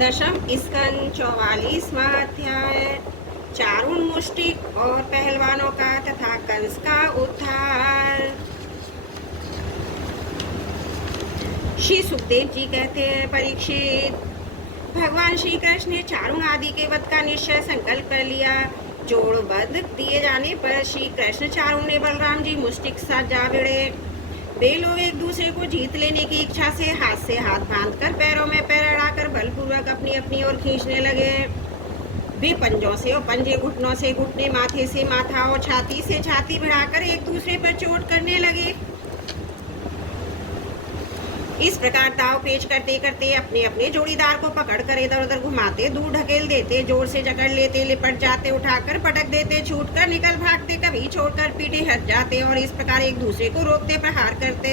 दशम स्कंद 44वां अध्याय। चारुण मुष्टिक और पहलवानों का तथा कंस का उद्धार। श्री सुखदेव जी कहते हैं, परीक्षित, भगवान श्री कृष्ण ने चारुण आदि के वध का निश्चय संकल्प कर लिया। जोड़ वध दिए जाने पर श्री कृष्ण, चारुण ने बलराम जी मुष्टिक साथ जा भिड़े। वे लोग एक दूसरे को जीत लेने की इच्छा से हाथ बांधकर पैरों में पैर अड़ाकर बलपूर्वक अपनी अपनी ओर खींचने लगे। वे पंजों से और पंजे, घुटनों से घुटने, माथे से माथा और छाती से छाती भिड़ाकर एक दूसरे पर चोट करने लगे। इस प्रकार दाव पेच करते करते अपने अपने जोड़ीदार को पकड़कर इधर उधर घुमाते, दूर ढकेल देते, जोर से जकड़ लेते, लिपट जाते, उठाकर पटक देते, छूटकर निकल भागते, कभी छोड़कर पीछे हट जाते और इस प्रकार एक दूसरे को रोकते, प्रहार करते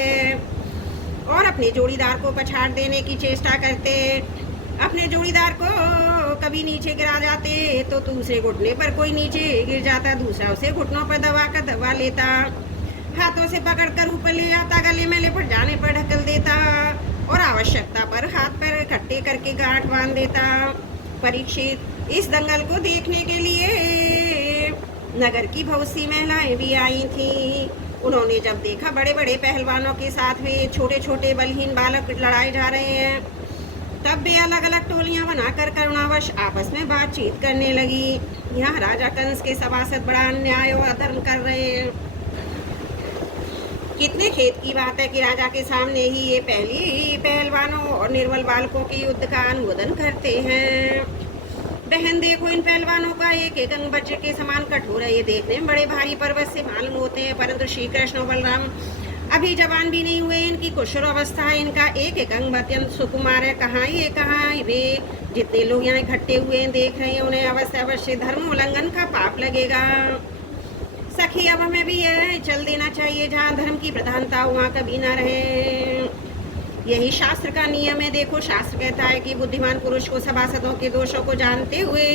और अपने जोड़ीदार को पछाड़ देने की चेष्टा करते। अपने जोड़ीदार को कभी नीचे गिरा जाते तो दूसरे घुटने पर कोई नीचे गिर जाता, दूसरा उसे घुटनों पर दबा लेता, हाथों से पकड़कर ऊपर ले जाता, गले में लिपट जाने पर ढकल देता और आवश्यकता पर हाथ पैर इकट्ठे करके गांठ बांध देता। परीक्षित, इस दंगल को देखने के लिए नगर की बहुत सी महिलाएं भी आई थीं। उन्होंने जब देखा बड़े बड़े पहलवानों के साथ वे छोटे छोटे बलहीन बालक लड़ाए जा रहे हैं, तब वे अलग अलग टोलियां बनाकर करुणावश आपस में बातचीत करने लगी। यहाँ राजा कंस के सभासद बड़ा अन्याय और अधर्म कर रहे हैं। कितने खेद की बात है कि राजा के सामने ही ये पहली पहलवानों और निर्बल बालकों के युद्ध का अनुमोदन करते हैं। बहन देखो, इन पहलवानों का एक एक अंग वज्र के समान कठोर है। ये देखने में बड़े भारी पर्वत से मालूम होते हैं, परंतु श्री कृष्ण और बलराम अभी जवान भी नहीं हुए। इनकी कुशल अवस्था है, इनका एक एक अंग अत्यंत सुकुमार है। कहाँ वे जितने लोग यहाँ इकट्ठे हुए देख रहे हैं, उन्हें अवश्य अवश्य धर्म उल्लंघन का पाप लगेगा। सखी, अब हमें भी यह चल देना चाहिए, जहाँ धर्म की प्रधानता वहाँ कभी ना रहे। यही शास्त्र का नियम है। देखो, शास्त्र कहता है कि बुद्धिमान पुरुष को सभासदों के दोषों को जानते हुए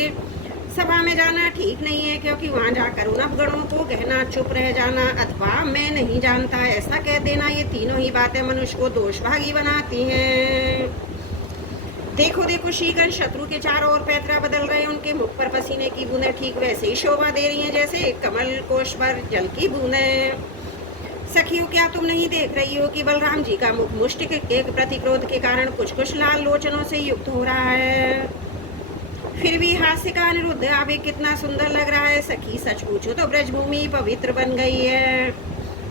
सभा में जाना ठीक नहीं है, क्योंकि वहाँ जाकर उन अपगणों को कहना, चुप रह जाना अथवा मैं नहीं जानता ऐसा कह देना, ये तीनों ही बातें मनुष्य को दोषभागी बनाती हैं। देखो देखो, श्रीकृष्ण शत्रु के चारों ओर पैतरा बदल रहे हैं। उनके मुख पर पसीने की बूंदें ठीक वैसे ही शोभा दे रही हैं जैसे कमल कोश पर जल की बूंदें। सखियों, क्या तुम नहीं देख रही हो कि बलराम जी का मुख मुष्टिक के प्रतिक्रोध के कारण कुछ कुछ लाल लोचनों से युक्त हो रहा है, फिर भी हास्य का अनिरुद्ध आवेग कितना सुंदर लग रहा है। सखी, सच पूछो तो ब्रजभूमि पवित्र बन गई है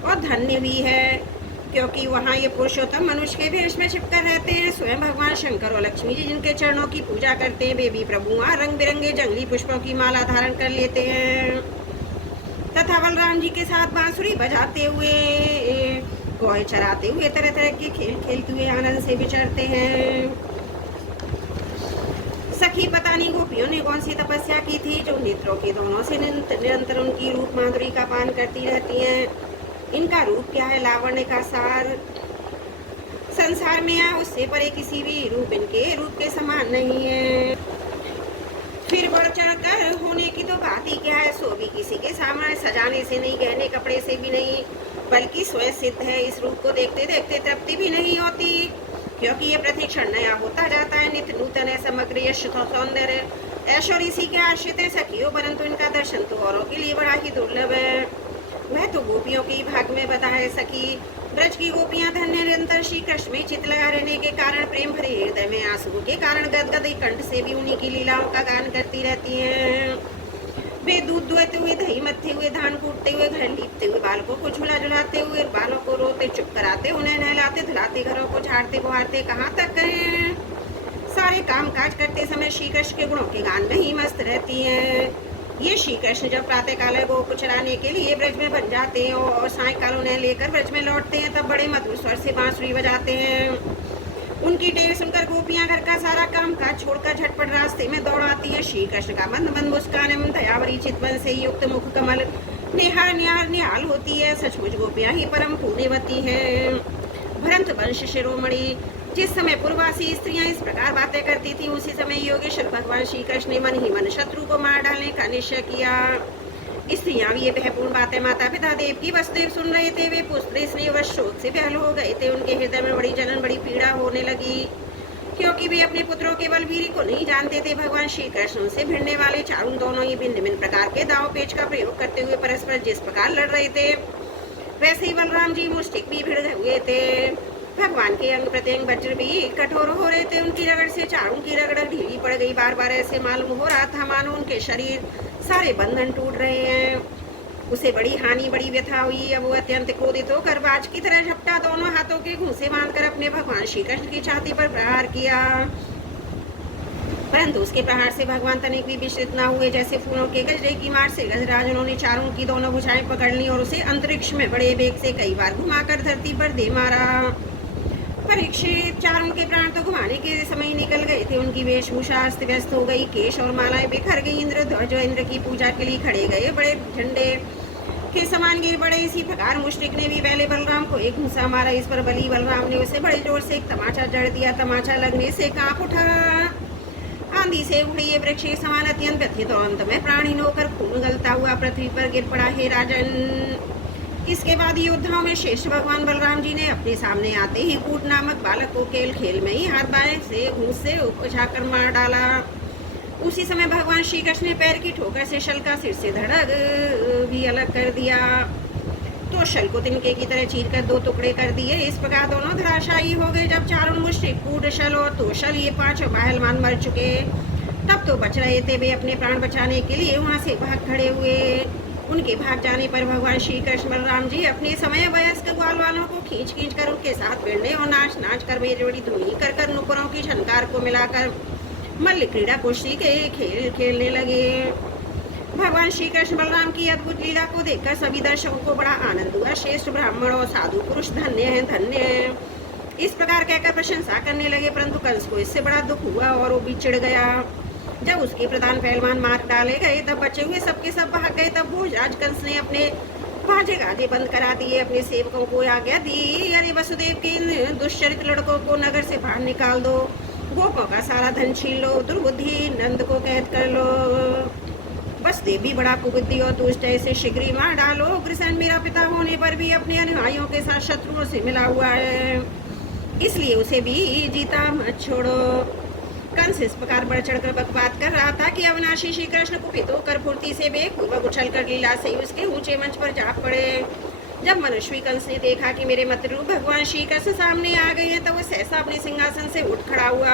और धन्य भी है, क्योंकि वहाँ ये पुरुषोत्तम मनुष्य के भेष में छिपकर रहते हैं। स्वयं भगवान शंकर और लक्ष्मी जी जिनके चरणों की पूजा करते हैं, वे भी प्रभु वहाँ रंग बिरंगे जंगली पुष्पों की माला धारण कर लेते हैं तथा बलराम जी के साथ बांसुरी बजाते हुए, गौए चराते हुए, तरह तरह के खेल खेलते हुए आनंद से विचरते हैं। सखी, पता नहीं गोपियों ने कौन सी तपस्या की थी जो नेत्रों के दोनों से निरंतर उनकी रूप माधुरी का पान करती रहती हैं। इनका रूप क्या है, लावण्य का सार संसार में या उससे परे किसी भी रूप इनके रूप के समान नहीं है। फिर बढ़ चढ़कर होने की तो बात ही क्या है। सो भी किसी के सामने सजाने से नहीं, गहने कपड़े से भी नहीं, बल्कि स्वयं सिद्ध है। इस रूप को देखते देखते तृप्ति भी नहीं होती, क्योंकि ये प्रतिक्षण नया होता जाता है। नित्य नूतन है समग्र यश सौंदर्य ऐश्वर्य इसी के आश्रित है सखियों, परंतु इनका दर्शन तो औरों के लिए बड़ा ही दुर्लभ है। वह तो गोपियों के भाग में बता है सखी। ब्रज की गोपियां धन्य, निरंतर श्री कृष्ण में चित लगा रहने के कारण, प्रेम भरे हृदय में आंसुओं के कारण गदगद कंठ से भी उन्हीं की लीलाओं का गान करती रहती हैं। वे दूध दुहते हुए, दही मत्थे हुए, धान कूटते हुए, घर लीपते हुए, बालकों को झूला झुलाते हुए, बालों को रोते चुप कराते, उन्हें नहलाते धुलाते, घरों को झाड़ते बुहारते, कहाँ तक करें, सारे काम काज करते समय श्री कृष्ण के गुणों के गान में ही मस्त रहती हैं। ये श्री कृष्ण जब प्रातः काल गो को चराने के लिए ब्रज में बन जाते हैं और सायकाल उन्हें लेकर ब्रज में लौटते हैं, तब बड़े मधुर स्वर से बांसुरी बजाते हैं। उनकी टेर सुनकर गोपियां घर का सारा काम काज छोड़कर झटपट रास्ते में दौड़ाती है। श्री कृष्ण का मंद मंद मुस्कान एवं दयावरी चितवन से युक्त मुख कमल निहार निहार निहाल होती है। सचमुच गोपियां ही परम पुण्यवती हैं। भरत वंश शिरोमणि, जिस समय पूर्वासी स्त्रियां इस प्रकार बातें करती थी, उसी समय योगेश्वर भगवान श्री कृष्ण ने मन ही मन शत्रु को मार डालने का निश्चय किया। स्त्रियां भी ये भयपूर्ण बातें माता पिता देव की वसुदेव सुन रहे थे। वे पुत्र स्नेह व शोक से बेहाल हो गए थे। उनके हृदय में बड़ी जलन, बड़ी पीड़ा होने लगी, क्योंकि वे अपने पुत्रों के बलबीर को नहीं जानते थे। भगवान श्री कृष्ण से भिड़ने वाले चारुण दोनों ही भिन्न भिन्न प्रकार के दाव पेच का प्रयोग करते हुए परस्पर जिस प्रकार लड़ रहे थे, वैसे ही बलराम जी मुष्टिक भी भिड़ हुए थे। भगवान के अंग प्रत्यंग वज्र भी कठोर हो रहे थे। उनकी रगड़ से चारुण की रगड़ ढीली पड़ गई। बार बार ऐसे मालूम हो रहा था मानो उनके शरीर सारे बंधन टूट रहे हैं। उसे बड़ी हानि, बड़ी व्यथा हुई। अब वो अत्यंत क्रोधित होकर बाज की तरह झपटा, दोनों हाथों के घूंसे बांधकर अपने भगवान श्री कृष्ण की छाती पर प्रहार किया। परंतु उसके प्रहार से भगवान तनिक भी विचलित न हुए। जैसे फूलों के गजरे की मार से गजराज उन्होंने चारुण की दोनों भुजाएं पकड़ ली और उसे अंतरिक्ष में बड़े वेग से कई बार घुमाकर धरती पर दे मारा। परीक्षित, चारुण के प्राण तो घुमाने के समय निकल गए थे। उनकी वेशभूषा अस्त व्यस्त हो गई, केश और मालाएं बिखर गई। इंद्र ध्वज इंद्र की पूजा के लिए खड़े गए बड़े झंडे के समान गिर पड़े। इसी प्रकार मुष्टिक ने भी पहले बलराम को एक घूंसा मारा। इस पर बली बलराम ने उसे बड़े जोर से एक तमाचा जड़ दिया। तमाचा लगने से कांप उठा। आंधी से उड़े ये वृक्ष के समान अत्यंत व्यथित और अंत में प्राणहीन होकर खून गलता हुआ पृथ्वी पर गिर पड़ा। हे राजन, इसके बाद योद्धाओं में श्रेष्ठ भगवान बलराम जी ने अपने सामने आते ही कूट नामक बालक को खेल खेल में ही हाथ बाएं से घूंस से उछाकर मार डाला। उसी समय भगवान श्री कृष्ण ने पैर की ठोकर से शल का सिर से धड़क भी अलग कर दिया, तो शल को तिनके की तरह चीर कर दो टुकड़े कर दिए। इस प्रकार दोनों धराशायी हो गए। जब चारों मुष्टिक, कूट, शल और तोशल ये पांचों पहलवान मर चुके, तब तो बच रहे थे। वे अपने प्राण बचाने के लिए वहां से भाग खड़े हुए। उनके भाग जाने पर भगवान श्री कृष्ण बलराम जी अपने समय वयस्क ग्वाल वालों को खींच खींच कर उनके साथ भिड़ने और नाच नाच कर मेरी बड़ी धुनी कर कर नुपुरों की झनकार को मिलाकर मल्ल क्रीड़ा कुश्ती के खेल खेलने लगे। भगवान श्री कृष्ण बलराम की अद्भुत लीला को देखकर सभी दर्शकों को बड़ा आनंद हुआ। श्रेष्ठ ब्राह्मण और साधु पुरुष धन्य हैं, धन्य हैं, इस प्रकार कहकर प्रशंसा करने लगे। परंतु कंस को इससे बड़ा दुख हुआ और वो भी चिढ़ गया। जब उसके प्रधान पहलवान मार डाले गए, तब बचे हुए सबके सब भाग गए। तब भोजराज कंस ने अपने बाजे गाजे बंद करा दिए, अपने सेवकों को आज्ञा दी, अरे वसुदेव के इन दुष्चरित लड़कों को नगर से बाहर निकाल दो, गोपों का सारा धन छीन लो, दुर्बुद्धि नंद को कैद कर लो। वसुदेव भी बड़ा कुबुद्धि और दुष्ट है, इसे शीघ्र ही मार डालो। उग्रसेन मेरा पिता होने पर भी अपने अनुयायियों के साथ शत्रुओं से मिला हुआ है, इसलिए उसे भी जीता मत छोड़ो। कंस इस प्रकार बढ़ चढ़कर बकवाद कर रहा था कि अविनाशी श्री कृष्ण कुपित होकर फुर्ती से बेपूर्वक उछल कर लीला से उसके ऊंचे मंच पर जा पड़े। जब मनुष्य कंस ने देखा कि मेरे मतरूप भगवान श्री कृष्ण सामने आ गए हैं, तब वो सहसा अपने सिंहासन से उठ खड़ा हुआ।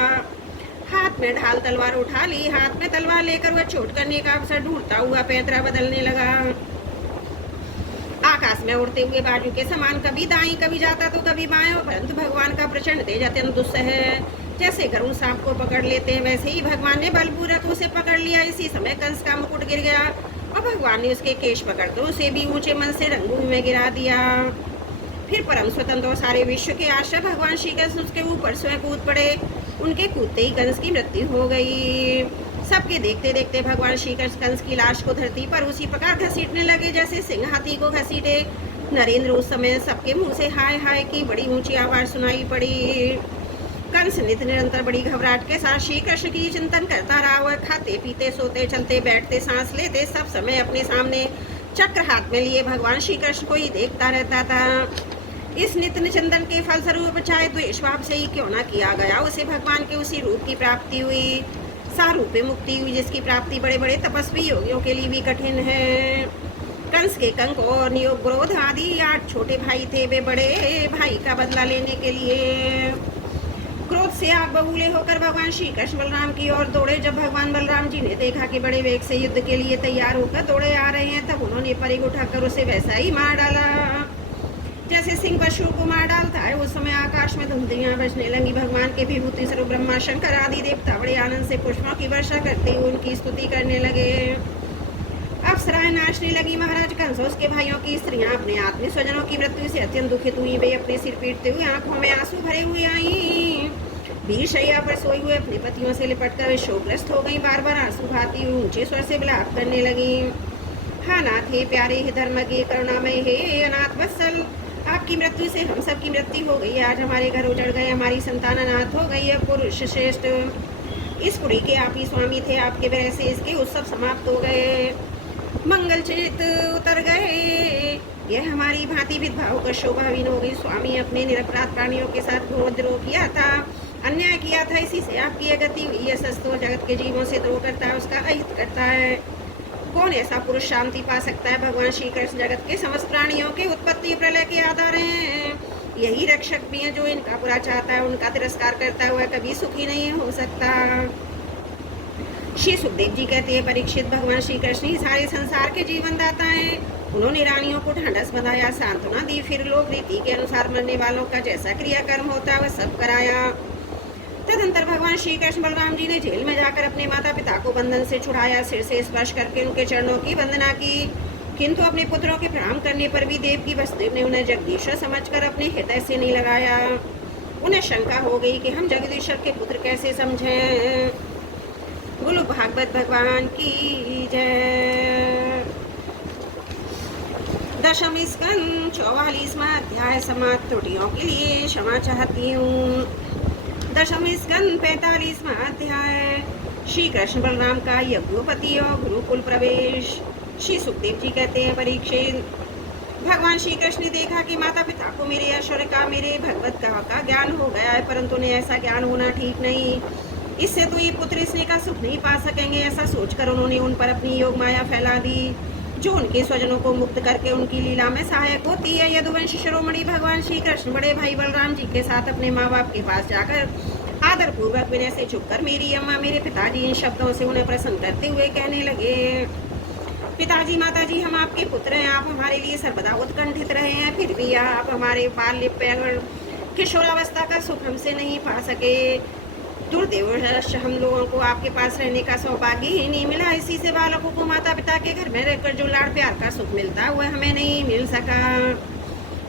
हाथ में ढाल तलवार उठा ली। हाथ में तलवार लेकर वह चोट करने का अवसर ढूंढता हुआ पैतरा बदलने लगा। आकाश में उड़ते हुए बाजू के समान कभी दाईं कभी जाता तो कभी बाएं, परंतु भगवान का प्रचंड तेज अत्यंत दुस्सह है। जैसे गरुड़ सांप को पकड़ लेते हैं, वैसे ही भगवान ने बलपूर्वक उसे पकड़ लिया। इसी समय कंस का मुकुट गिर गया और भगवान ने उसके केश पकड़कर उसे भी ऊंचे मन से रंगभूमि में गिरा दिया। फिर परम स्वतंत्र और सारे विश्व के आश्रय भगवान श्री कृष्ण उसके ऊपर स्वयं कूद पड़े। उनके कूदते ही कंस की मृत्यु हो गई। सबके देखते देखते भगवान श्री कृष्ण कंस की लाश को धरती पर उसी प्रकार घसीटने लगे जैसे सिंह हाथी को घसीटे। नरेंद्र उस समय सबके मुंह से हाय हाय की बड़ी ऊंची आवाज सुनाई पड़ी। कंस नित निरंतर बड़ी घबराहट के साथ श्री कृष्ण की चिंतन करता रहा। वह खाते पीते सोते चलते बैठते सांस लेते सब समय अपने सामने चक्र हाथ में लिए भगवान श्री कृष्ण को ही देखता रहता था। इस नित्य चिंतन के फलस्वरूप चाहे द्वेष भाव से ही क्यों न किया गया, उसे भगवान के उसी रूप की प्राप्ति हुई। सारूपे मुक्ति हुई, जिसकी प्राप्ति बड़े बड़े तपस्वी योगियों के लिए भी कठिन है। कंस के कंक और नियोग क्रोध आदि 8 छोटे भाई थे। वे बड़े भाई का बदला लेने के लिए क्रोध से आग बबूले होकर भगवान श्री कृष्ण बलराम की ओर दौड़े। जब भगवान बलराम जी ने देखा कि बड़े वेग से युद्ध के लिए तैयार होकर दौड़े आ रहे हैं, तब उन्होंने परिग उठाकर उसे वैसा ही मार डाला जैसे सिंह पशु को मार डालता है। उस समय आकाश में धुंधियां बजने लगी। भगवान के विभूति स्वरूप ब्रह्मा शंकर आदि देवता बड़े आनंद से पुष्पों की वर्षा करते हुए उनकी स्तुति करने लगे। अप्सराएं नाचने लगी। महाराज कंस उसके भाइयों की स्त्रियां अपने आत्मीय स्वजनों की मृत्यु से अत्यंत दुखित हुई। वे अपने सिर पीटते हुए आंखों में आंसू भरे हुए आई। वीर शैया पर सोए हुए अपने पतियों से लिपटकर वे शोकग्रस्त हो गई। बार बार आंसू बहाती हुई ऊंचे स्वर से विलाप करने लगी। हा नाथ, हे प्यारे, हे धर्म के करुणामय, हे अनाथ वत्सल, आपकी मृत्यु से हम सब की मृत्यु हो गई। आज हमारे घर उजड़ गए, हमारी संतान अनाथ हो गई है। पुरुष श्रेष्ठ, इस पुरी के आप ही स्वामी थे, आपके वजह से इसके उत्सव समाप्त हो गए, मंगल चेत उतर गए। यह हमारी भांति विधवा होकर शोभाहीन हो गई। स्वामी अपने निरपराध प्राणियों के साथ घोर द्रोह किया था, अन्याय किया था, इसी से आपकी ये गति हुई है। सच तो जगत के जीवों से द्रोह करता है, उसका अहित करता है। कौन ऐसा पुरुष शांति पा सकता है? भगवान श्री कृष्ण जगत के समस्त प्राणियों के उत्पत्ति प्रलय के आधार हैं। यही रक्षक भी हैं। जो इनका बुरा चाहता है, उनका तिरस्कार करता हुआ कभी सुखी नहीं हो सकता। श्री सुखदेव जी कहते हैं, परीक्षित, भगवान श्री कृष्ण ही सारे संसार के जीवन दाता हैं। उन्होंने रानियों को ढांढस बंधाया, सांत्वना दी, फिर लोक रीति के अनुसार मरने वालों का जैसा क्रियाकर्म होता है वह सब कराया। तदंतर भगवान श्री कृष्ण बलराम जी ने जेल में जाकर अपने माता पिता को बंधन से छुड़ाया, सिर से स्पर्श करके उनके चरणों की वंदना की। किंतु अपने पुत्रों के प्रणाम करने पर भी देव की वसुदेव ने उन्हें जगदीश्वर समझकर अपने हृदय से नहीं लगाया। उन्हें शंका हो गई कि हम जगदीश्वर के पुत्र कैसे समझें। बोलो भागवत भगवान की जय। दशम स्कंद 44वां अध्याय। समाप्त त्रुटियों के लिए क्षमा चाहती हूँ। दशम स्कंद 45वां अध्याय। श्री कृष्ण बलराम का यज्ञोपति और गुरुकुल प्रवेश। श्री सुखदेव जी कहते हैं, परीक्षित, भगवान श्री कृष्ण ने देखा कि माता पिता को मेरे ऐश्वर्य का, मेरे भगवत का ज्ञान हो गया है, परंतु उन्हें ऐसा ज्ञान होना ठीक नहीं। इससे तो ये पुत्र स्नेह का सुख नहीं पा सकेंगे। ऐसा सोचकर उन्होंने उन पर अपनी योग माया फैला दी, जो उनके स्वजनों को मुक्त करके उनकी लीला में सहायक होती है। यदुवंश शिरोमणि भगवान श्री कृष्ण बड़े भाई बलराम जी के साथ अपने माँ बाप के पास जाकर आदर पूर्वक विनय से झुककर मेरी अम्मा, मेरे पिताजी, इन शब्दों से उन्हें प्रसन्न करते हुए कहने लगे, पिताजी, माताजी, हम आपके पुत्र हैं। आप हमारे लिए सर्वदा उत्कंठित रहे हैं, फिर भी आप हमारे बाल्य किशोरावस्था का सुख हमसे नहीं पा सके। दुर्दैववश हम लोगों को आपके पास रहने का सौभाग्य ही नहीं मिला। इसी से बालकों को माता पिता के घर में रहकर जो लाड़ प्यार का सुख मिलता है वह हमें नहीं मिल सका।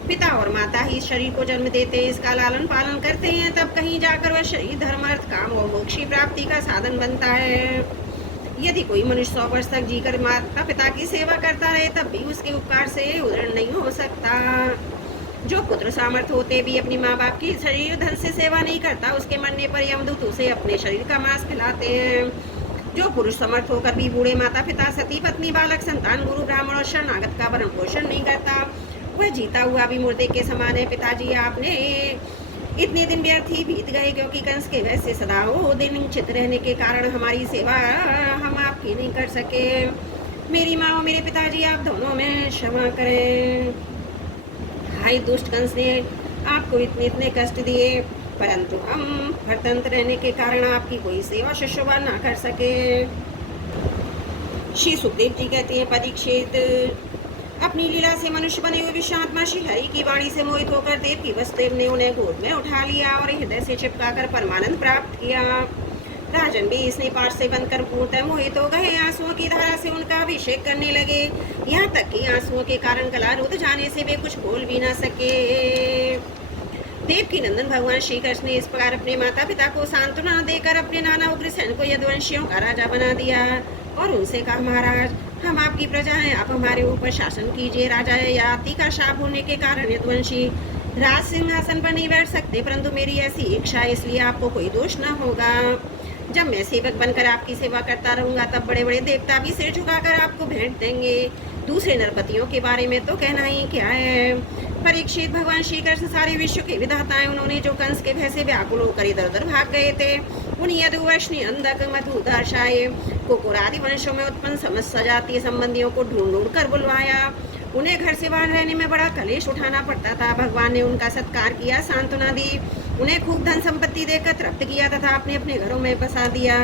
पिता और माता ही शरीर को जन्म देते, इसका लालन पालन करते हैं, तब कहीं जाकर वह शरीर धर्म, अर्थ, काम और मोक्ष की प्राप्ति का साधन बनता है। यदि कोई मनुष्य 100 वर्ष तक जीकर माता पिता की सेवा करता रहे, तब भी उसके उपकार से उदरण नहीं हो सकता। जो पुत्र सामर्थ्य होते भी अपनी माँ बाप की शरीर धन से सेवा नहीं करता, उसके मरने पर यमदूत उसे अपने शरीर का मांस खिलाते हैं। जो पुरुष समर्थ होकर भी बूढ़े माता पिता, सती पत्नी, बालक, संतान, गुरु, ब्राह्मण और शरणागत का भरण पोषण नहीं करता, वह जीता हुआ भी मुर्दे के समान है। पिताजी, आपने इतने दिन व्यर्थ ही बीत गए, क्योंकि कंस के वैसे सदा वो दिन चित रहने के कारण हमारी सेवा हम आपकी नहीं कर सके। मेरी माँ और मेरे पिताजी, आप दोनों में क्षमा करें। भाई दुष्ट कंस ने आपको इतने कष्ट दिए, परंतु हम परतंत्र रहने के कारण आपकी कोई सेवा शिष्यवान ना कर सके। श्री सुखदेव जी कहते हैं, परीक्षित, अपनी लीला से मनुष्य बने हुए विश्वात्मा श्री हरि की वाणी से मोहित होकर देव की वसुदेव ने उन्हें गोद में उठा लिया और हृदय से चिपकाकर परमानंद प्राप्त किया। राजन भी इसने पाठ से बनकर पूर्णतः मोहित हो गए। आंसुओं की धारा से उनका अभिषेक करने लगे, यहाँ तक कि आंसुओं के कारण गला रुध जाने से वे कुछ बोल भी ना सके। देव की नंदन भगवान श्री कृष्ण ने इस प्रकार अपने माता पिता को सांत्वना देकर अपने नाना उग्रसेन को यदुवंशियों का राजा बना दिया और उनसे कहा, महाराज, हम आपकी प्रजा हैं, आप हमारे ऊपर शासन कीजिए। राजा याति का शाप होने के कारण यदुवंशी राज सिंहासन पर नहीं बैठ सकते, परंतु मेरी ऐसी इच्छा, इसलिए आपको कोई दोष न होगा। जब मैं सेवक बनकर आपकी सेवा करता रहूंगा, तब बड़े बड़े देवता भी सिर झुकाकर आपको भेंट देंगे। दूसरे नरपतियों के बारे में तो कहना ही क्या है। परीक्षित, भगवान श्री कृष्ण सारे विश्व के विधाता हैं। उन्होंने जो कंस के भय से व्याकुल होकर इधर उधर भाग गए थे, उन्हीं यदुवंश, अंधक, मधुदाशाय, कुकुर आदि वंशों में उत्पन्न समस्त सजातीय संबंधियों को ढूंढ ढूंढ कर बुलवाया। उन्हें घर से बाहर रहने में बड़ा कलेश उठाना पड़ता था। भगवान ने उनका सत्कार किया, सांत्वना दी, उन्हें खूब धन संपत्ति देकर तृप्त किया तथा अपने अपने घरों में बसा दिया।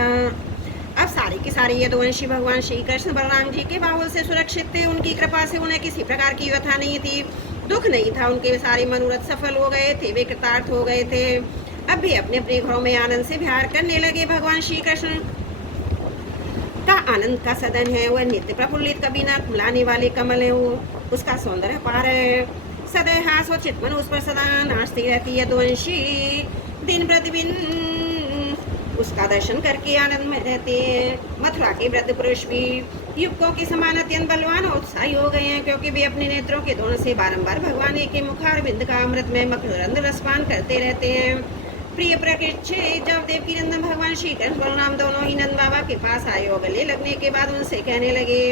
अब सारे के सारे यदुवंशी भगवान श्री कृष्ण बलराम जी के बाहुल से सुरक्षित थे। उनकी कृपा से उन्हें किसी प्रकार की व्यथा नहीं थी, दुख नहीं था। उनके सारे मनोरथ सफल हो गए थे, वे कृतार्थ हो गए थे। अब भी अपने अपने घरों में आनंद से विहार करने लगे। भगवान श्री कृष्ण का आनंद का सदन है, वह नित्य प्रफुल्लित, कभी न कुलाने वाले कमल है, वो उसका सौंदर्य पार है। सदैव हास और चितमन उस पर सदा नाचती रहती है। यदुवंशी दिन प्रतिदिन उसका दर्शन करके आनंद में रहते हैं। मथुरा के वृद्ध पुरुष भी युवकों के समान अत्यंत बलवान और उत्साही हो गए हैं, क्योंकि वे अपने नेत्रों के दोनों से बारंबार भगवान के मुखार बिंद का अमृत में मकरंद रसपान करते रहते हैं। प्रिय प्रकृति, जब देवकी नंदन भगवान श्री कृष्ण बलराम दोनों ही नंद बाबा के पास आए और गले लगने के बाद उनसे कहने लगे,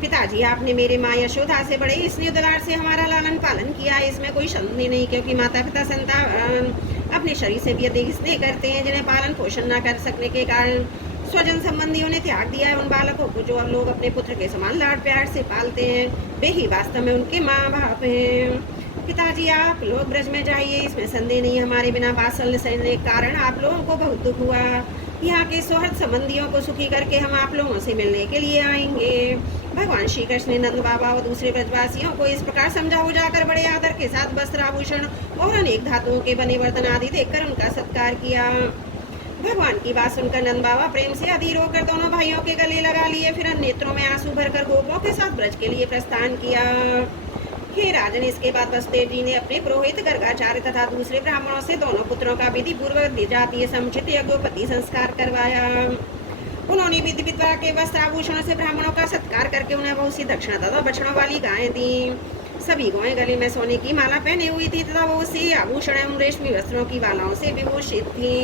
पिताजी, आपने मेरे माँ यशोदा से बड़े स्नेह दुलार से हमारा लालन पालन किया, इसमें कोई संदेह नहीं, क्योंकि माता पिता संतान अपने शरीर से भी अधिक स्नेह करते हैं, जिन्हें पालन पोषण न कर सकने के कारण स्वजन संबंधियों ने त्याग दिया है। उन बालकों को जो अब लोग अपने पुत्र के समान लाड प्यार से पालते हैं, वे ही वास्तव में उनके माँ बाप हैं। पिताजी, आप लोग ब्रज में जाइए, इसमें संदेह नहीं। हमारे बिना वात्सल्य सहने के कारण आप लोगों को बहुत दुख हुआ। यहाँ के सौहृद संबंधियों को सुखी करके हम आप लोगों से मिलने के लिए आएंगे। भगवान श्री कृष्ण ने नंद बाबा और दूसरे ब्रजवासियों को इस प्रकार समझा बुझाकर बड़े आदर के साथ वस्त्र आभूषण और अनेक धातुओं के बने बर्तन आदि देकर उनका सत्कार किया। भगवान की बात सुनकर नंद बाबा प्रेम से अधीर होकर दोनों भाइयों के गले लगा लिए। फिर नेत्रों में आंसू भरकर गोपों के साथ ब्रज के लिए प्रस्थान किया। हे राजन, इसके बाद वसुदेव जी ने अपने पुरोहित गर्गाचार्य तथा दूसरे ब्राह्मणों से दोनों पुत्रों का विधि पूर्वक जातीय समुचित यज्ञोपति संस्कार करवाया। उन्होंने विधि विद्या के वस्त्र आभूषणों से ब्राह्मणों का सत्कार करके उन्हें बहुत सी दक्षिणा तथा बछड़ों वाली गायें दी। सभी गायें गले में सोने की माला पहने हुई थी तथा बहुत सी आभूषण एवं रेशमी वस्त्रों की मालाओं से विभूषित थी।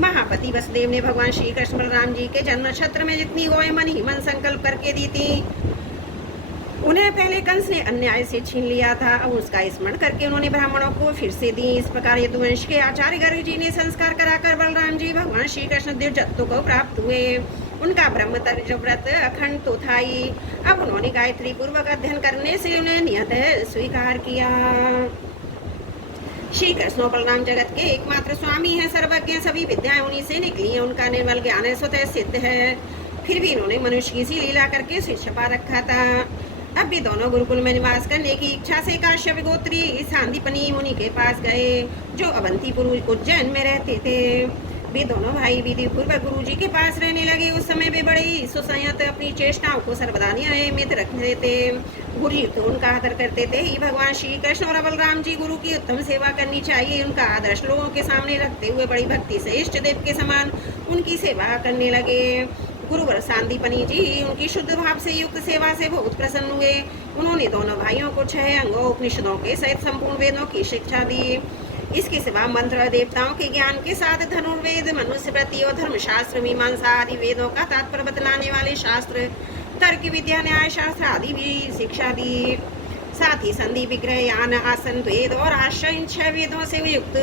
महापति वसुदेव ने भगवान श्री कृष्ण बलराम जी के जन्म नक्षत्र में जितनी गायें मन ही मन संकल्प करके दी थी, उन्हें पहले कंस ने अन्याय से छीन लिया था। अब उसका स्मरण करके उन्होंने ब्राह्मणों को फिर से दी। इस प्रकार यदुवंश के आचार्य गर्ग जी ने संस्कार कराकर बलराम जी भगवान श्री कृष्ण दिव्यत्व को प्राप्त हुए। उनका ब्रह्मचर्य व्रत अखंड तो था ही। अब उन्होंने गायत्री पूर्वक अध्ययन करने से उन्हें नियत स्वीकार किया। श्री कृष्ण और बलराम जगत के एकमात्र स्वामी हैं, सर्वज्ञ, सभी विद्याएं उन्हीं से निकली है। उनका निर्मल ज्ञान है, स्वतः सिद्ध है। फिर भी इन्होंने मनुष्य की सी लीला करके उसे छुपा रखा था। अब भी दोनों गुरुकुल में निवास करने की इच्छा से काश्यप गोत्री सांदीपनी मुनि के पास गए, जो अवंतीपुर उज्जैन में रहते थे। वे दोनों भाई विधि पूर्वक गुरु जी के पास रहने लगे। उस समय वे बड़े ही सुसंयत अपनी चेष्टाओं को सर्वदा नियमित रखते थे। गुरु जी तो उनका आदर करते थे ही। भगवान श्री कृष्ण और बलराम जी गुरु की उत्तम सेवा करनी चाहिए, उनका आदर्श लोगों के सामने रखते हुए बड़ी भक्ति से इष्ट देव के समान उनकी सेवा करने लगे। गुरुवर सांदीपनी जी उनकी शुद्ध भाव से युक्त सेवा से बहुत प्रसन्न हुए। उन्होंने दोनों भाइयों को 6 अंगों उपनिषदों के सहित संपूर्ण वेदों की शिक्षा दी। इसके सिवा मंत्र और देवताओं के ज्ञान के साथ धनुर्वेद, मनुस्मृति और धर्मशास्त्र, मीमांसा आदि वेदों का तात्पर्य बतलाने वाले शास्त्र, तर्क विद्या, न्याय शास्त्र आदि भी शिक्षा दी। साथ ही संधि, विग्रह, यान, आसन, वेद और आश्रय, इन 6 वेदों से युक्त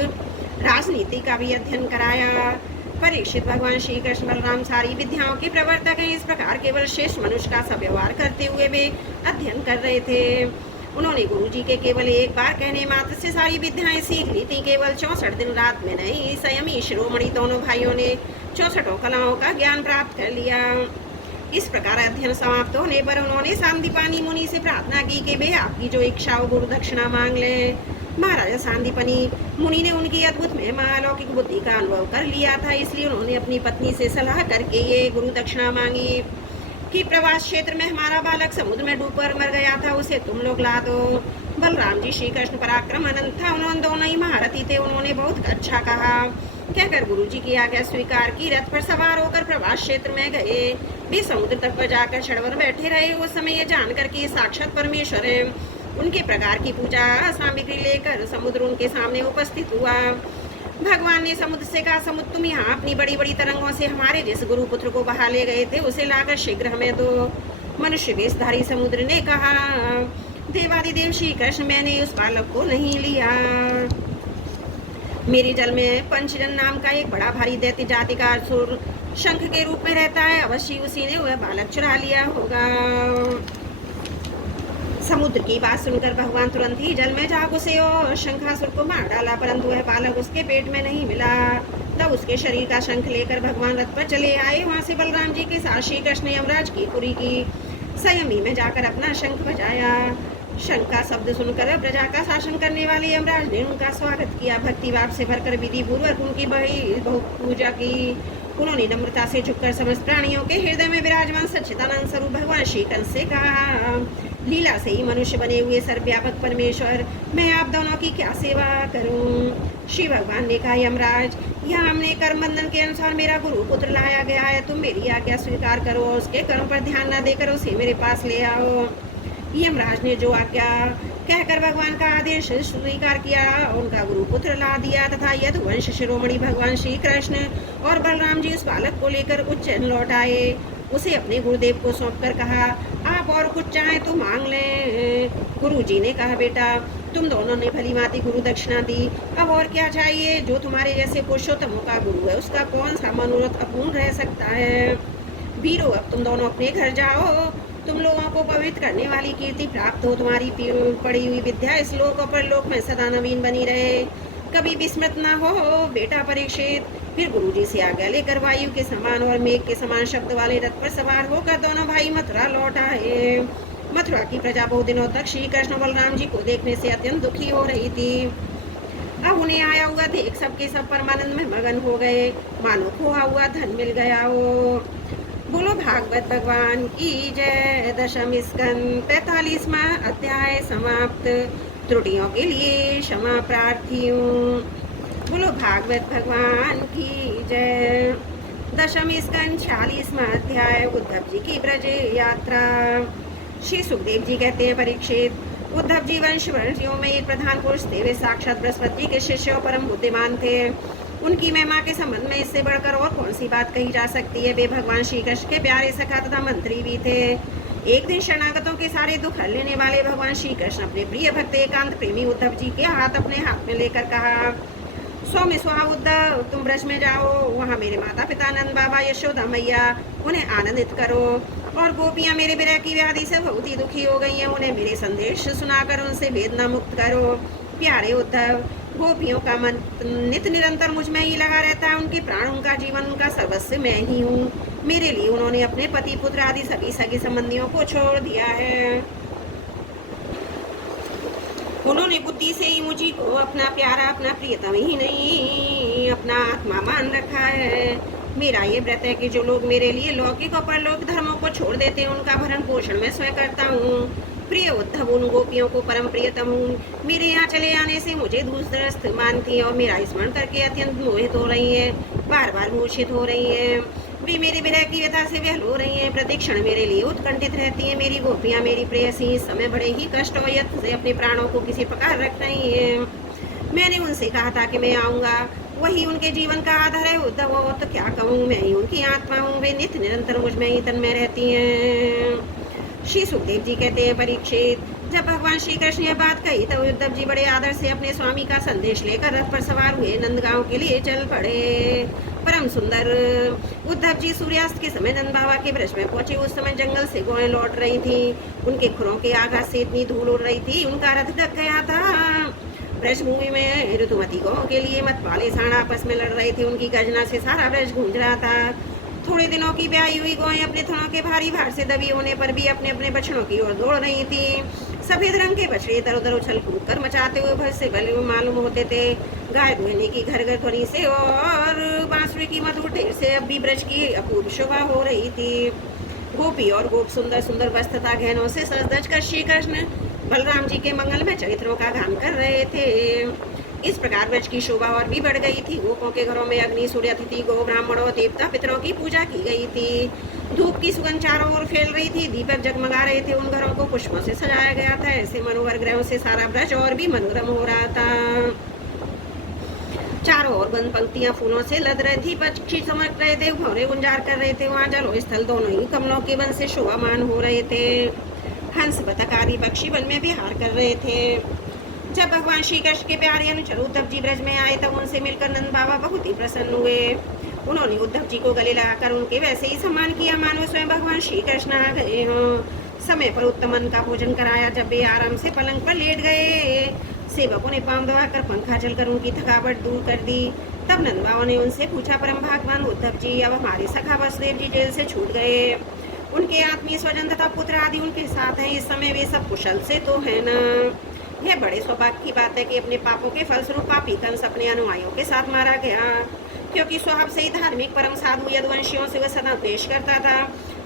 राजनीति का भी अध्ययन कराया। परीक्षित, भगवान श्री कृष्ण बलराम सारी विद्याओं के प्रवर्तक हैं। इस प्रकार केवल शेष मनुष्य का सव्यवहार करते हुए वे अध्ययन कर रहे थे। उन्होंने गुरु जी के केवल एक बार कहने मात्र से सारी विद्याएं सीख ली थी। केवल 64 दिन रात में नहीं, संयमी शिरोमणि दोनों भाइयों ने 64 कलाओं का ज्ञान प्राप्त कर लिया। इस प्रकार अध्ययन समाप्त होने पर उन्होंने सांदीपनी मुनि से प्रार्थना की कि वे आपकी जो इच्छा हो गुरु दक्षिणा मांग लें। महाराजा सांदीपनी मुनि ने उनकी अद्भुत में अलौकिक बुद्धि का अनुभव कर लिया था, इसलिए उन्होंने अपनी पत्नी से सलाह करके ये गुरु दक्षिणा मांगी कि प्रवास क्षेत्र में हमारा बालक समुद्र में डूबकर मर गया था, उसे तुम लोग ला दो। बलराम जी श्री कृष्ण पराक्रम अनंत था, उन्होंने दोनों ही महारथी थे। उन्होंने बहुत अच्छा कहा कहकर गुरु जी की आज्ञा स्वीकार की। रथ पर सवार होकर प्रवास क्षेत्र में गए। वे समुद्र तट पर जाकर क्षण भर बैठे रहे। उस समय ये जानकर कि साक्षात परमेश्वर है, उनके प्रकार की पूजा सामग्री लेकर समुद्र उनके सामने उपस्थित हुआ। भगवान ने समुद्र से कहा, समुद्र तुम यहाँ अपनी बड़ी बड़ी तरंगों से हमारे जिस गुरुपुत्र को बहा ले गए थे उसे लाकर शीघ्र हमें दो। मनुष्य वेशधारी समुद्र ने कहा, देवादिदेव श्री कृष्ण, मैंने उस बालक को नहीं लिया। मेरे जल में पंचजन नाम का एक बड़ा भारी दैत्य जाति का असुर शंख के रूप में रहता है, अवश्य उसी ने वह बालक चुरा लिया होगा। समुद्र की बात सुनकर भगवान तुरंत ही जल में जा घुसे और शंखासुर को मार डाला, परंतु वह बालक उसके पेट में नहीं मिला। तब उसके शरीर का शंख लेकर भगवान रथ पर चले आए। वहां से बलराम जी के साथ श्री कृष्ण ने यमराज की पुरी की संयमी में जाकर अपना शंख बजाया। शंख का शब्द सुनकर प्रजा का शासन करने वाले यमराज ने उनका स्वागत किया। भक्ति भाव से भरकर विधि पूर्वक उनकी बहुत पूजा की। उन्होंने नम्रता से झुककर समस्त प्राणियों के हृदय में विराजमान सच्चिदानंद स्वरूप भगवान श्री कृष्ण से कहा, लीला से ही मनुष्य बने हुए सर्वव्यापक परमेश्वर, मैं आप दोनों की क्या सेवा करूं? श्री भगवान ने कहा, यमराज, यहाँ हमने कर्म बंधन के अनुसार मेरा गुरु पुत्र लाया गया है। तुम मेरी आज्ञा स्वीकार करो और उसके कर्म पर ध्यान न देकर उसे मेरे पास ले आओ। यमराज ने जो आज्ञा कहकर भगवान का आदेश स्वीकार किया, उनका गुरु पुत्र ला दिया तथा यदुवंश शिरोमणि भगवान श्री कृष्ण और बलराम जी उस बालक को लेकर उज्जैन लौट आए। उसे अपने गुरुदेव को सौंपकर कहा, आप और कुछ चाहें तो मांग लें। गुरु जी ने कहा, बेटा तुम दोनों ने भली भांति गुरु दक्षिणा दी, अब और क्या चाहिए। जो तुम्हारे जैसे पुरुषोत्तमों का गुरु है उसका कौन सा मनोरथ अपूर्ण रह सकता है। वीरो, अब तुम दोनों अपने घर जाओ। तुम लोगों को पवित्र करने वाली कीर्ति प्राप्त हो। तुम्हारी पड़ी हुई विद्या इस लोक और परलोक में सदा नवीन बनी रहे, कभी विस्मृत न हो। बेटा परीक्षित, फिर गुरुजी से आज्ञा लेकर वायु के समान और मेघ के समान शब्द वाले रथ पर सवार होकर दोनों भाई मथुरा लौट आए। मथुरा की प्रजा बहुत दिनों तक श्री कृष्ण बलराम जी को देखने से अत्यंत दुखी हो रही थी। अब उन्हें आया हुआ देख सबके सब परमानंद में मगन हो गए, मानो खोआ हुआ धन मिल गया हो। बोलो भागवत भगवान की जय। दशम स्कंद 45वां अध्याय समाप्त। त्रुटियों के लिए क्षमा प्रार्थी हूँ। बोलो भागवत भगवान की जय। दशम स्कंद 46वां अध्याय। उद्धव जी की ब्रज यात्रा। श्री सुखदेव जी कहते हैं, परीक्षित, उद्धव जी वंशियों में एक प्रधान पुरुष थे। वे साक्षात बृहस्पति जी के शिष्य और परम बुद्धिमान थे। उनकी महिमा के संबंध में इससे बढ़कर और कौन सी बात कही जा सकती है। वे भगवान श्री कृष्ण के प्यारे सखा तथा मंत्री भी थे। एक दिन शरणागतों के सारे दुख हर लेने वाले भगवान श्री कृष्ण अपने प्रिय भक्त एकांत प्रेमी उद्धव जी के हाथ अपने हाथ में लेकर कहा, सौम्य सुहा उद्धव, तुम ब्रज में जाओ। वहाँ मेरे माता पिता नंद बाबा यशोदा मैया, उन्हें आनंदित करो। और गोपियाँ मेरे विरह की व्याधि से बहुत ही दुखी हो गई हैं, उन्हें मेरे संदेश सुनाकर उनसे वेदना मुक्त करो। प्यारे उद्धव, गोपियों का मन नित निरंतर मुझ में ही लगा रहता है। उनके प्राण, उनका जीवन, उनका सर्वस्व मैं ही हूँ। मेरे लिए उन्होंने अपने पति पुत्र आदि सभी सगे संबंधियों को छोड़ दिया है। उन्होंने बुद्धि से ही मुझी को अपना प्यारा, अपना प्रियतम ही नहीं अपना आत्मा मान रखा है। मेरा ये व्रत है कि जो लोग मेरे लिए लौकिक और परलौकिक धर्मों को छोड़ देते हैं, उनका भरण पोषण मैं स्वयं करता हूँ। प्रिय उद्धव, उन गोपियों को परम प्रियतम हूँ। मेरे यहाँ चले आने से मुझे दूरस्थ मानती है और मेरा स्मरण करके अत्यंत मोहित हो रही है, बार बार मूर्छित हो रही है। वे मेरे विरह की व्यथा से व्याकुल हो रही हैं, प्रतिक्षण मेरे लिए उत्कंठित रहती हैं। मेरी गोपियाँ, मेरी प्रेयसी, इस समय बड़े ही कष्ट और यत्न से अपने प्राणों को किसी प्रकार रख रही हैं। मैंने उनसे कहा था कि मैं आऊँगा, वही उनके जीवन का आधार है। उद्धव हो तो क्या कहूँ, मैं ही उनकी आत्मा हूँ। वे नित्य निरंतर मुझ में ही तन्मय रहती हैं। श्री सुखदेव जी कहते हैं, परीक्षित, जब भगवान श्री कृष्ण ने बात कही तो उद्धव जी बड़े आदर से अपने स्वामी का संदेश लेकर रथ पर सवार हुए नंदगांव के लिए चल पड़े। परम सुंदर उद्धव जी सूर्यास्त के समय नंद बाबा के ब्रज में पहुंचे। उस समय जंगल से गौएं लौट रही थी। उनके खुरों के आघात से इतनी धूल उड़ रही थी, उनका रथ ढक गया था। ब्रजभूमि में ऋतुमती गौं के लिए मत वाले सांड आपस में लड़ रहे थे। उनकी गर्जना से सारा ब्रज गूंज रहा था। थोड़े दिनों की ब्याही हुई गौएं अपने थनों के भारी भार से दबी होने पर भी अपने अपने बछड़ों की ओर दौड़ रही थी। सफेद रंग के बछड़े इधर उधर उछल कूद कर मचाते हुए भय से भले मालूम होते थे। गाय दुहने की घर घर ध्वनि से और बांसुरी की मधुर ढेर से अब भी ब्रज की अपूर्व शोभा हो रही थी। गोपी और गोप सुंदर सुंदर वस्त्र तथा गहनों से सज धज कर श्री कृष्ण बलराम जी के मंगलमय चरित्रों का गान कर रहे थे। इस प्रकार ब्रज की शोभा और भी बढ़ गई थी। गोपों के घरों में अग्नि, सूर्य, अतिथि, गौ ब्राह्मणों, देवता पितरों की पूजा की गई थी। धूप की सुगंध चारों ओर फैल रही थी। दीपक जगमगा रहे थे। उन घरों को पुष्पों से सजाया गया था। ऐसे मनोहर ग्रहों से सारा ब्रज और भी मनोरम हो रहा था। चारों ओर बंद पंक्तियां फूलों से लद रही थी। पक्षी चमक रहे थे, भौरे गुंजार कर रहे थे। वहाँ जल और स्थल दोनों ही कमलों के वन से शोभामान हो रहे थे। हंस, बतख आदि पक्षी वन में विहार कर रहे थे। जब भगवान श्री कृष्ण के प्यारे अनुचर उद्धव जी ब्रज में आए तब उनसे मिलकर नंद बाबा बहुत ही प्रसन्न हुए। उन्होंने उद्धव जी को गले लगाकर उनके वैसे ही सम्मान किया मानो स्वयं भगवान श्री कृष्ण आ गए हों। समय पर उत्तम अन्न का भोजन कराया। जब वे आराम से पलंग पर लेट गए, सेवकों ने पांव दबाकर पंखा चलकर उनकी थकावट दूर कर दी। तब नंद बाबा ने उनसे पूछा, परम भागवान उद्धव जी, अब हमारे सखा वसुदेव जी जेल से छूट गए। उनके आत्मीय स्वजन तथा पुत्र आदि उनके साथ हैं। इस समय वे सब कुशल से तो है न। यह बड़े सौभाग्य की बात है कि अपने पापों के फलस्वरूप पापी कंस अपने अनुयायियों के साथ मारा गया, क्योंकि स्वभाव से ही धार्मिक परम साधु यदुवंशियों से वह सदा द्वेष करता था।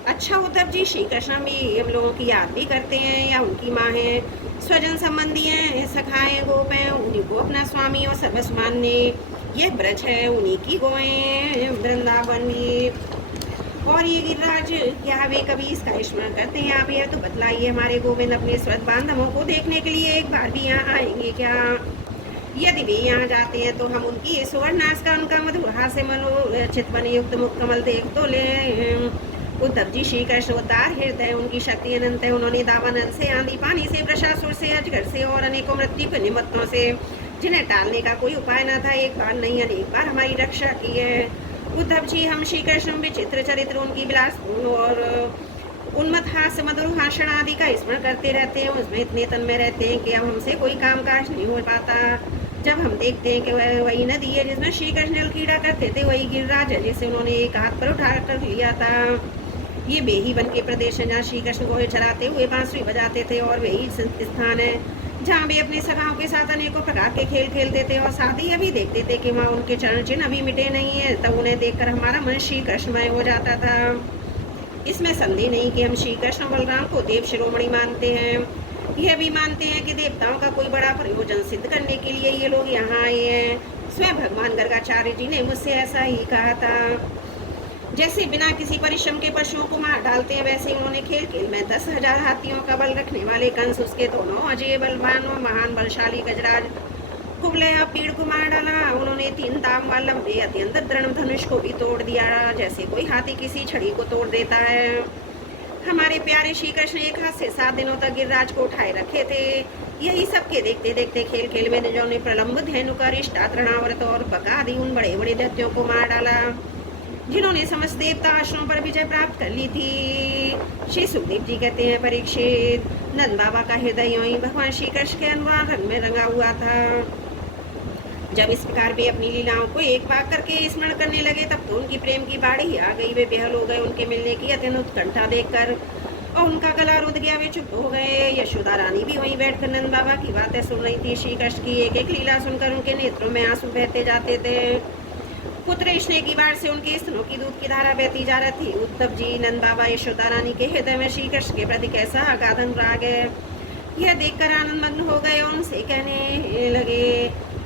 अच्छा उद्धव जी, श्री कृष्ण भी हम लोगों की याद भी करते हैं या उनकी माँ है, स्वजन संबंधी हैं, सखाएं, गोप हैं, उन्हीं को अपना स्वामी और सर्वस्व मानने। यह ब्रज है, उन्हीं की गोएं, वृंदावन में। और ये गिरिराज, क्या वे कभी इसका स्मरण करते हैं? आप यह तो बतलाइए। हमारे गोविंद अपने स्वत बांधवों को देखने के लिए एक बार भी यहाँ आएंगे क्या? यदि वे यहाँ जाते हैं तो हम उनकी सुवर्ण नाश का, उनका मधुर हास्य मनोचित बने युक्त मुख कमल देख तो ले। उद्धव जी श्री कृष्ण उद्धार हृदय, उनकी शक्ति अनंत है। उन्होंने दावानल से, आंधी पानी से, वृषासुर से, अजगर से और अनेकों मृत्यु के निमित्तों से, जिन्हें टालने का कोई उपाय न था, एक बार नहीं अनेक बार हमारी रक्षा की है। उद्धव जी, हम श्री कृष्ण विचित्र चरित्र, उनकी विलासपूर्ण और उन्मत्त हास्य मधुर भाषण आदि का स्मरण करते रहते हैं। उसमें इतने तन्मय रहते हैं कि अब हमसे कोई काम काज नहीं हो पाता। जब हम देखते हैं कि वह वही नदी है जिसमें श्री कृष्ण जल क्रीड़ा करते थे, वही गिरिराज है जिसे उन्होंने एक हाथ पर उठा कर लिया था। ये बेही वन के प्रदेश है जहाँ श्री कृष्ण घोड़े चलाते हुए बांसुरी बजाते थे, और वही स्थान है जहाँ वे अपने सखाओं के साथ अनेकों प्रकार के खेल खेलते थे, और साथ ही अभी देखते थे कि वहाँ उनके चरण चिन्ह अभी मिटे नहीं है। तब उन्हें देखकर हमारा मन श्री कृष्णमय हो जाता था। इसमें संदेह नहीं कि हम श्री कृष्ण बलराम को देव शिरोमणि मानते हैं। यह भी मानते हैं कि देवताओं का कोई बड़ा प्रयोजन सिद्ध करने के लिए ये लोग यहाँ आए हैं। स्वयं भगवान गर्गाचार्य जी ने मुझसे ऐसा ही कहा था। जैसे बिना किसी परिश्रम के पशुओं को मार डालते हैं, वैसे उन्होंने खेल खेल में 10,000 हाथियों का बल रखने वाले कंस, उसके दोनों अजय बलवान और महान बलशाली गजराज कुबले पीड़ को मार डाला। उन्होंने 3 दाम वाले लंबे अत्यंत दृढ़ धनुष को भी तोड़ दिया, जैसे कोई हाथी किसी छड़ी को तोड़ देता है। हमारे प्यारे श्री कृष्ण 1 हाथ से 7 दिनों तक गिरिराज को उठाए रखे थे। यही सबके देखते देखते खेल खेल में जिन्होंने प्रलंब, धेनुका, रिष्टा, तृणावर्त और बका आदि उन बड़े बड़े दैत्यों को मार डाला, जिन्होंने समस्त देवता आश्रमों पर विजय प्राप्त कर ली थी। श्री सुखदेव जी कहते हैं, परीक्षित, नंद बाबा का हृदय यूं ही भगवान श्री कृष्ण के अनुराग रंग में रंगा हुआ था। जब इस प्रकार वे अपनी लीलाओं को एक बार करके स्मरण करने लगे, तब तो उनकी प्रेम की बाढ़ी आ गई। वे बेहल हो गए उनके मिलने की अत्यंत उत्कंठा देखकर, और उनका गला रुध गया। वे चुप हो गए। यशोदा रानी भी वहीं बैठकर नंद बाबा की बातें सुन रही थी। श्री कृष्ण की एक एक लीला सुनकर उनके नेत्रों में आंसू बहते जाते थे। पुत्र स्नेह की बाढ़ से उनके स्तनों की दूध की धारा बहती जा रही थी। उद्धव जी, नंद बाबा, यशोदा रानी के हृदय में श्री कृष्ण के प्रति कैसा अगाध अनुराग है, यह देखकर आनंद मग्न हो गए और उनसे कहने लगे।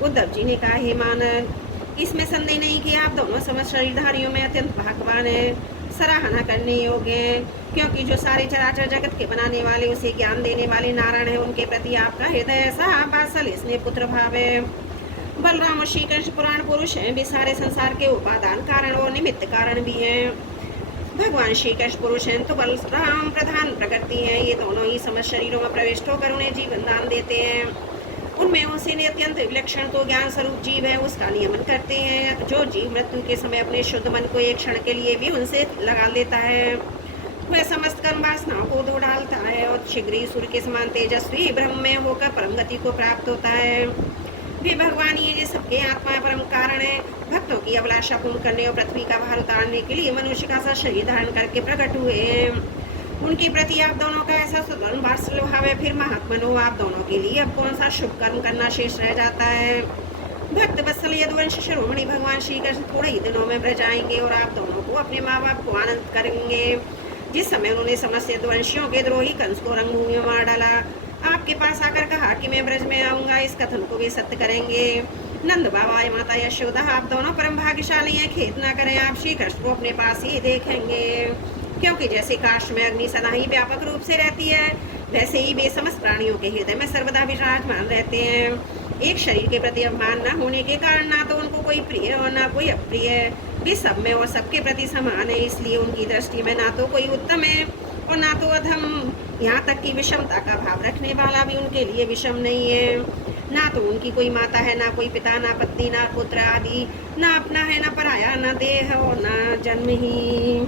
उद्धव जी ने कहा, हे मानव, इसमें संदेह नहीं कि आप दोनों समस्त शरीरधारियों में अत्यंत भाग्यवान हैं, सराहना करने योग्य हैं, क्योंकि जो सारे चराचर जगत के बनाने वाले, उसे ज्ञान देने वाले नारायण है, उनके प्रति आपका हृदय ऐसा बात्सल्य स्नेह पुत्र भाव है। बलराम और श्री कृष्ण पुराण पुरुष हैं, वे सारे संसार के उपादान कारण और निमित्त कारण भी हैं। भगवान श्री कृष्ण पुरुष हैं तो बलराम प्रधान प्रकृति हैं। ये दोनों ही समस्त शरीरों में प्रविष्ट होकर उन्हें जीवन दान देते हैं। उनमें उनसे अत्यंत विलक्षण तो ज्ञान स्वरूप जीव है, उसका नियमन करते हैं। जो जीव मृत्यु के समय अपने शुद्ध मन को एक क्षण के लिए भी उनसे लगा लेता है, वह समस्त कर्म वासनाओं को धो डालता है और शीघ्र ही सूर्य के समान तेजस्वी ब्रह्म में होकर परम गति को प्राप्त होता है। वे भगवान ही है, सबके आत्मा परम कारण है। भक्तों की अभिलाषा पूर्ण करने और पृथ्वी का भार उतारने के लिए मनुष्य का सा शरीर धारण करके प्रकट हुए हैं। उनके प्रति आप दोनों का ऐसा सुदृढ़ वात्सल्य भाव है, फिर महात्मनो आप दोनों के लिए अब कौन सा शुभ कर्म करना शेष रह जाता है। भक्त वत्सल यदुवंश शिरोमणि भगवान श्री कृष्ण थोड़े ही दिनों में ब्रज आएंगे और आप दोनों को अपने माँ बाप को आनंद करेंगे। जिस समय उन्होंने समस्त यदुवंशियों के द्रोही कंस को रंगभूमि में मार डाला, आपके पास आकर कहा कि मैं ब्रज में आऊंगा, इस कथन को वे सत्य करेंगे। नंद बाबा या माता यशोदा, आप दोनों परम भाग्यशाली हैं, खेद ना करें, आप श्री कृष्ण को अपने पास ही देखेंगे। क्योंकि जैसे काश में अग्नि सदा ही व्यापक रूप से रहती है, वैसे ही वे समस्त प्राणियों के हृदय में सर्वदा विराजमान रहते हैं। एक शरीर के प्रति अभिमान न होने के कारण ना तो उनको कोई प्रिय और ना कोई अप्रिय, वे सब में और सबके प्रति समान है। इसलिए उनकी दृष्टि में ना तो कोई उत्तम है और ना तो अधम। यहाँ तक कि विषमता का भाव रखने वाला भी उनके लिए विषम नहीं है। ना तो उनकी कोई माता है, ना कोई पिता, ना पत्नी, ना पुत्र आदि, ना अपना है, ना पराया, ना देह और ना जन्म ही।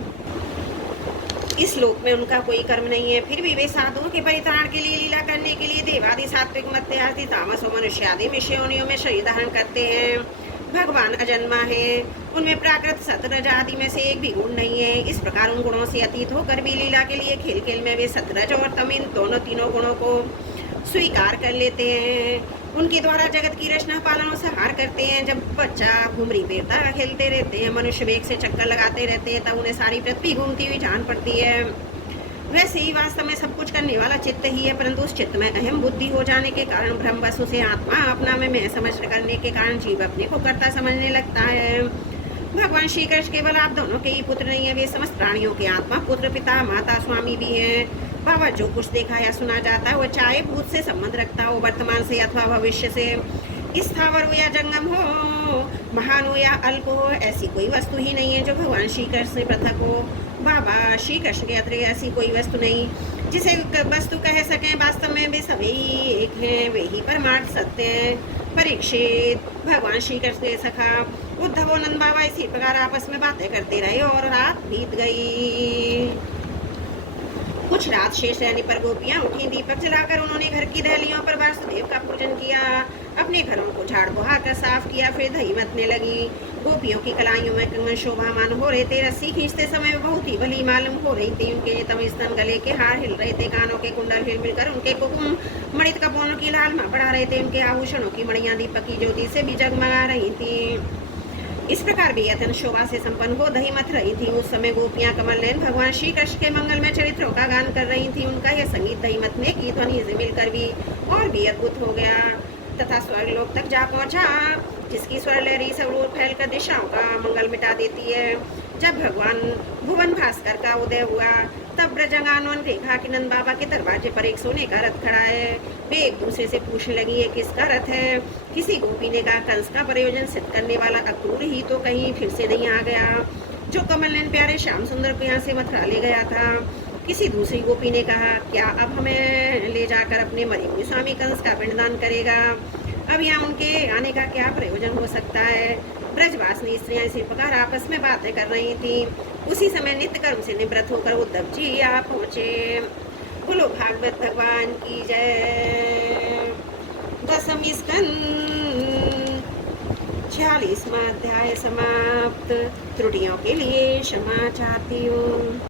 इस लोक में उनका कोई कर्म नहीं है, फिर भी वे साधुओं के परित्राण के लिए, लीला करने के लिए देवादि सात्विक मत्स्य आदि तामस और मनुष्य आदि विषयोनियों में शरीर धारण करते हैं। भगवान अजन्मा है, उनमें प्राकृत सतरज आदि में से एक भी गुण नहीं है। इस प्रकार उन गुणों से अतीत होकर भी लीला के लिए खेल खेल में वे सतरज और तम इन दोनों तीनों गुणों को स्वीकार कर लेते हैं। उनके द्वारा जगत की रचना पालन और संहार करते हैं। जब बच्चा घुमरी बेरता खेलते रहते हैं, मनुष्य वेग से चक्कर लगाते रहते हैं, तब उन्हें सारी पृथ्वी घूमती हुई जान पड़ती है। वैसे ही वास्तव में सब कुछ करने वाला चित्त ही है, परंतु उस चित्त में अहम बुद्धि हो जाने के कारण भ्रमवश उसे आत्मा अपना में मैं समझ करने के कारण जीव अपने को कर्ता समझने लगता है। भगवान श्री कृष्ण केवल आप दोनों के ही पुत्र नहीं है, वे समस्त प्राणियों के आत्मा, पुत्र, पिता, माता, स्वामी भी हैं। बाबा, जो कुछ देखा या सुना जाता है वह चाहे भूत से संबंध रखता हो, वर्तमान से अथवा भविष्य से, स्थावर हो या जंगम हो, महान हो या अल्प हो, ऐसी कोई वस्तु ही नहीं है जो भगवान श्री कृष्ण से पृथक हो। बाबा श्री कृष्ण के अतिरिक्त ऐसी कोई वस्तु नहीं जिसे वस्तु कह सकें। वास्तव में वे सभी एक हैं, वे ही परमार्थ सत्य हैं। परीक्षित, भगवान श्री कृष्ण के सखा उद्धव और नंद बाबा इसी प्रकार आपस में बातें करते रहे और रात बीत गई। कुछ रात शेष रहने पर गोपियां उठी। दीपक जलाकर उन्होंने घर की दहलियों पर वासुदेव का पूजन किया, अपने घरों को झाड़ बुहा कर साफ किया, फिर दही मतने लगी। गोपियों की कलाइयों में कंगन शोभामान हो रहे थे। रस्सी खींचते समय बहुत ही भली मालूम हो रही थी। उनके तम स्तन, गले के हार हिल रहे थे, कानों के कुंडल हिल मिलकर उनके कुकुम मणित कपोलों की लालिमा बढ़ा रहे थे। उनके आभूषणों की मणियां दीपक की ज्योति से भी जगमगा रही थी। इस प्रकार भी अत्यंत शोभा से संपन्न हो दही मथ रही थी। उस समय गोपियां कमल नयन भगवान श्री कृष्ण के मंगलमय चरित्रों का गान कर रही थी। उनका यह संगीत दही मतने की ध्वनि से मिलकर भी और भी अद्भुत हो गया तथा स्वर्गलोक तक जा पहुंचा, जिसकी स्वर लहरी सब ओर फैलकर दिशाओं का मंगल मिटा देती है। जब भगवान भुवन भास्कर का उदय हुआ तब ब्रजगानों ने देखा कि नंद बाबा के दरवाजे पर एक सोने का रथ खड़ा है। वे एक दूसरे से पूछने लगी ये किसका रथ है। किसी गोपी ने कहा कंस का प्रयोजन सिद्ध करने वाला अक्रूर ही तो कहीं फिर से नहीं आ गया, जो कमल नयन प्यारे श्याम सुंदर को यहाँ से मथुरा ले गया था। किसी दूसरी गोपी ने कहा क्या अब हमें ले जाकर अपने मरे हुए स्वामी कंस का पिंडदान करेगा। अब यहाँ उनके आने का क्या प्रयोजन हो सकता है। ब्रजवासिनी स्त्रियां इसी प्रकार आपस में बातें कर रही थी। उसी समय नित्य कर्म से निवृत्त होकर उद्धव जी आ पहुंचे। बोलो भागवत भगवान की जय। दसम स्कंद 46वां अध्याय समाप्त। त्रुटियों के लिए क्षमा चाहती हूँ।